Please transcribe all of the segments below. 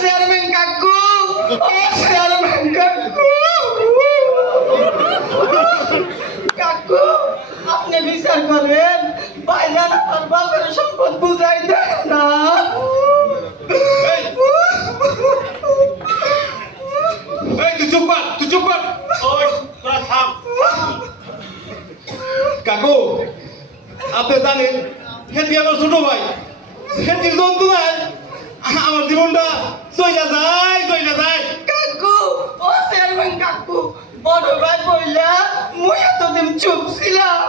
Chairman কাকু chairman কাকু কাকু আপনি বিচার করেন বাইরে আপনার সম্পদ বুঝাই দেন না কাকু, আপনি জানেন খেতি আমার ছোট ভাই। খেতির যন্ত্রণায় আমার জীবনটা চইলা যায় চইলা যায়। কাকু ও চেয়ারম্যান কাকু বড় ভাই বললা মুই এতদিন চুপ ছিলাম।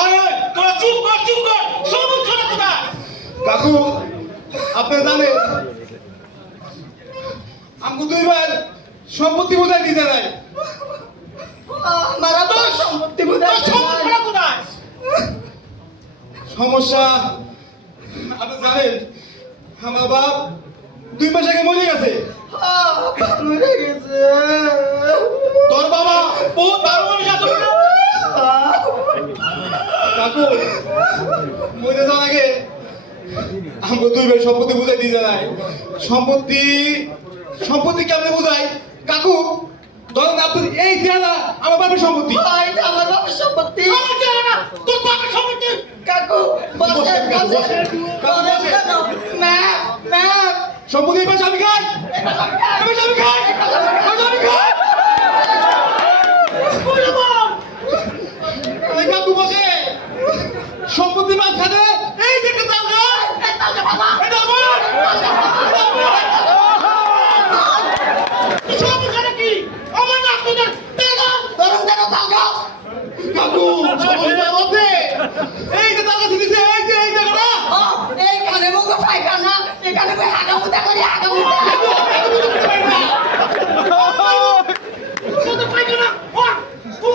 আরে তোরা চুপ কর চুপ কর সবুজ খানা কোথা। কাকু আপনি জানেন আমাকে দুইবার সম্পত্তি বোঝাই দিতে নাই। আমার সম্পত্তি বুঝাই সমস্যা আপনি জানেন, আমার বাপ দুই মাস আগে মরে গেছে। মরে গেছে তোর বাবা বহুত ভালো মানুষ আছে কাকু, মরে যাওয়ার আগে আমাকে দুই ভাই সম্পত্তি বুঝাই দিয়ে নাই সম্পত্তি সম্পত্তি কেমনে বুঝাই? কাকু ধরেন আপনি এই চেহারা আমার বাপের সম্পত্তি। এটা আমার বাপের সম্পত্তি। আমার চেহারা তোর বাপের সম্পত্তি। কাকু বসেন কাকু, বসেন? না না সম্পত্তি পাশে আমি খাই। আমি খাই। আমি খাই এই কাকু বসে সম্পত্তি মাছ খাতে এই দেখে দাও না এটা আমার এটা আমার সবুজ খানা কি আমার না তোদের টাকা ধরুন যেন দাও দাও কাকু মাছ আছে এই যে টাকা দিতেছে এই যে এই টাকাটা এইখানে মুখ পায়খানা এখানে কই করি পাইখানা ওয়া উ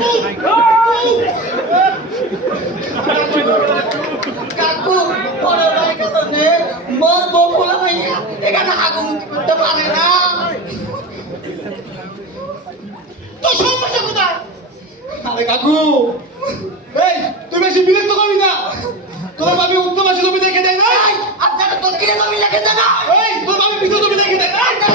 উ কাকু বড় ভাই কাছে মোর বউ ফুলা ভাইয়া এখানে হাগামুতি করতে পারে না তোর সমস্যা কোথায় আরে কাকু! এই তুই বেশি বিরক্ত করবি না। তোর বাবি উত্তর মাসে জমি দেখে দেয় না। তো কিনে জমি লেগে দেন না। এই তোর বাবি পিছনে জমি দেখে দেয় না।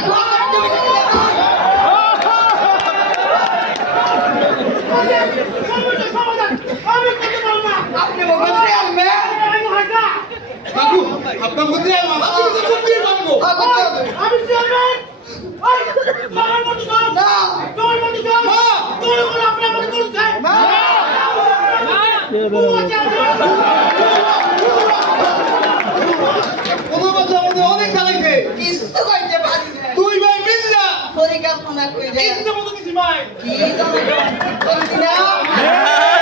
কাকু আপনার মধ্যে পাবো আমি চেয়ারম্যান তোমার মতো সব। না। তোমার মতো সব মা! তোর কোন আপনার মতো করছে না কোনো বছর আমাদের অনেক চালাইছে কিছু কইতে পারি না তুই ভাই মিল্লা পরিকল্পনা কিছু ভাই কি না